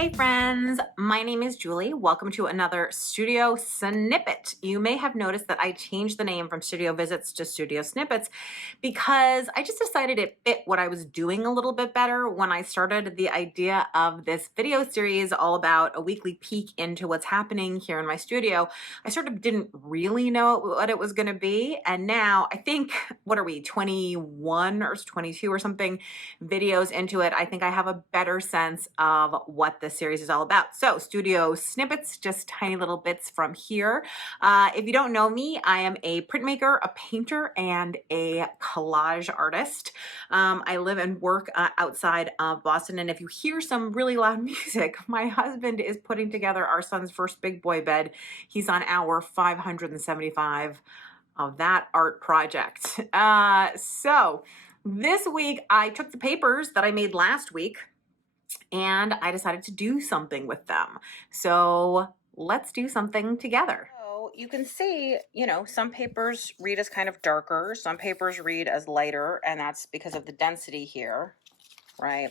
Hey friends, my name is Julie. Welcome to another Studio Snippet. You may have noticed that I changed the name from Studio Visits to Studio Snippets because I just decided it fit what I was doing a little bit better when I started the idea of this video series all about a weekly peek into what's happening here in my studio. I sort of didn't really know what it was going to be, and now I think, what are we, 21 or 22 or something videos into it, I think I have a better sense of what the series is all about. So studio snippets, just tiny little bits from here. If you don't know me, I am a printmaker, a painter, and a collage artist. I live and work outside of Boston, and if you hear some really loud music, my husband is putting together our son's first big boy bed. He's on hour 575 of that art project. So this week I took the papers that I made last week and I decided to do something with them. So let's do something together. So you can see, some papers read as kind of darker, some papers read as lighter, and that's because of the density here, right?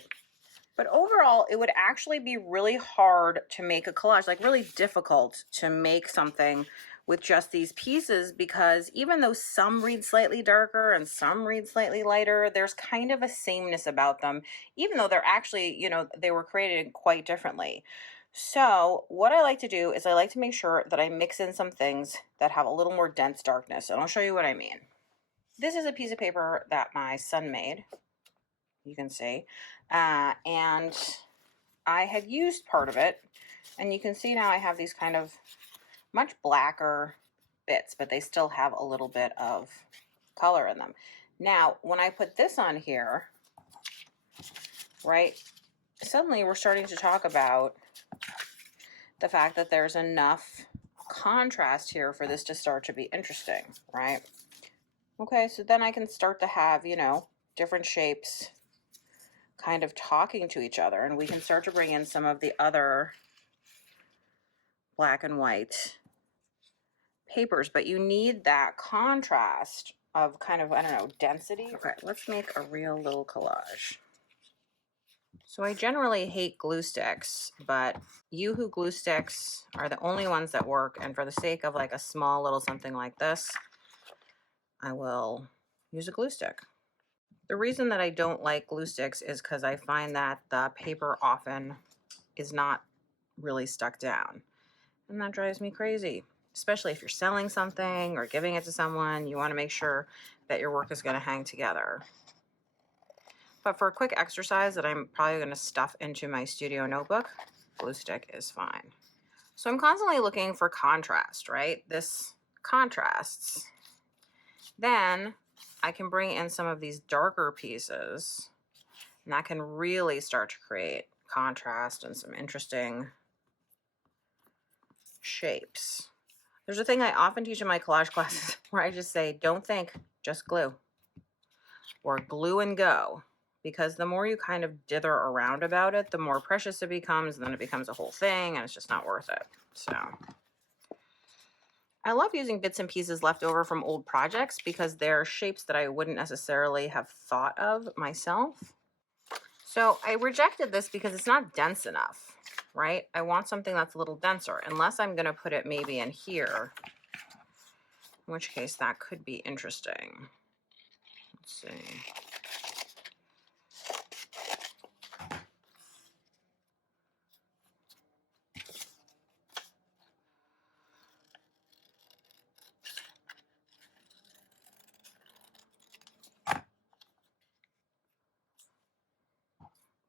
But overall, it would actually be really hard to make a collage, like really difficult to make something with just these pieces, because even though some read slightly darker and some read slightly lighter, there's kind of a sameness about them, even though they're actually, they were created quite differently. So what I like to do is I like to make sure that I mix in some things that have a little more dense darkness, and I'll show you what I mean. This is a piece of paper that my son made, you can see, and I had used part of it, and you can see now I have these kind of much blacker bits, but they still have a little bit of color in them. Now, when I put this on here, right, suddenly we're starting to talk about the fact that there's enough contrast here for this to start to be interesting, right? Okay, so then I can start to have, different shapes kind of talking to each other, and we can start to bring in some of the other black and white papers, but you need that contrast of kind of, I don't know, density. Okay, let's make a real little collage. So I generally hate glue sticks, but Yoo-hoo glue sticks are the only ones that work, and for the sake of like a small little something like this, I will use a glue stick. The reason that I don't like glue sticks is because I find that the paper often is not really stuck down, and that drives me crazy. Especially if you're selling something or giving it to someone, you want to make sure that your work is going to hang together. But for a quick exercise that I'm probably going to stuff into my studio notebook, glue stick is fine. So I'm constantly looking for contrast, right? This contrasts. Then I can bring in some of these darker pieces, and that can really start to create contrast and some interesting shapes. There's a thing I often teach in my collage classes where I just say, don't think, just glue. Or glue and go. Because the more you kind of dither around about it, the more precious it becomes, and then it becomes a whole thing, and it's just not worth it. So I love using bits and pieces left over from old projects because they're shapes that I wouldn't necessarily have thought of myself. So I rejected this because it's not dense enough, right? I want something that's a little denser, unless I'm going to put it maybe in here, in which case that could be interesting. Let's see.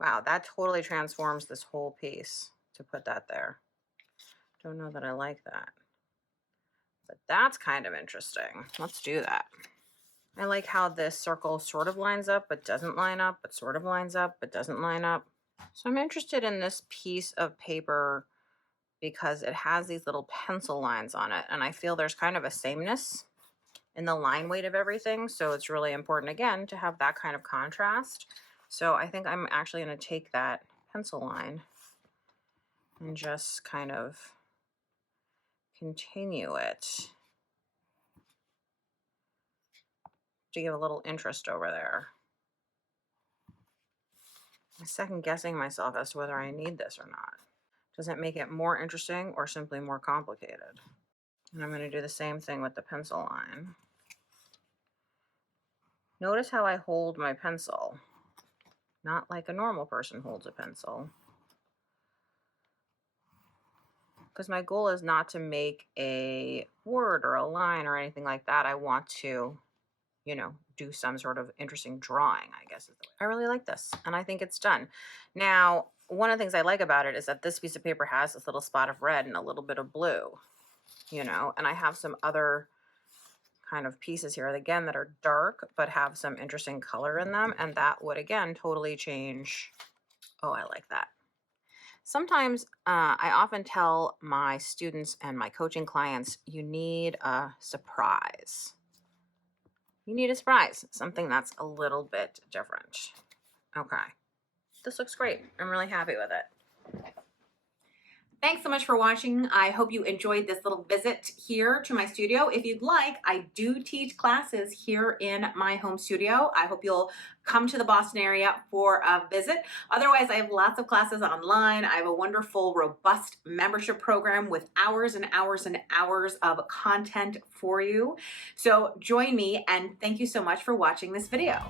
Wow, that totally transforms this whole piece to put that there. Don't know that I like that. But that's kind of interesting. Let's do that. I like how this circle sort of lines up, but doesn't line up, but sort of lines up, but doesn't line up. So I'm interested in this piece of paper because it has these little pencil lines on it, and I feel there's kind of a sameness in the line weight of everything. So it's really important, again, to have that kind of contrast. So I think I'm actually going to take that pencil line and just kind of continue it to give a little interest over there. I'm second guessing myself as to whether I need this or not. Does it make it more interesting or simply more complicated? And I'm going to do the same thing with the pencil line. Notice how I hold my pencil, not like a normal person holds a pencil. Because my goal is not to make a word or a line or anything like that. I want to, you know, do some sort of interesting drawing, I guess. I really like this, and I think it's done. Now, one of the things I like about it is that this piece of paper has this little spot of red and a little bit of blue, you know, and I have some other kind of pieces here, again, that are dark, but have some interesting color in them, and that would, again, totally change. Oh, I like that. Sometimes I often tell my students and my coaching clients, you need a surprise. You need a surprise, something that's a little bit different. Okay, this looks great. I'm really happy with it. Thanks so much for watching. I hope you enjoyed this little visit here to my studio. If you'd like, I do teach classes here in my home studio. I hope you'll come to the Boston area for a visit. Otherwise, I have lots of classes online. I have a wonderful, robust membership program with hours and hours and hours of content for you. So join me, and thank you so much for watching this video.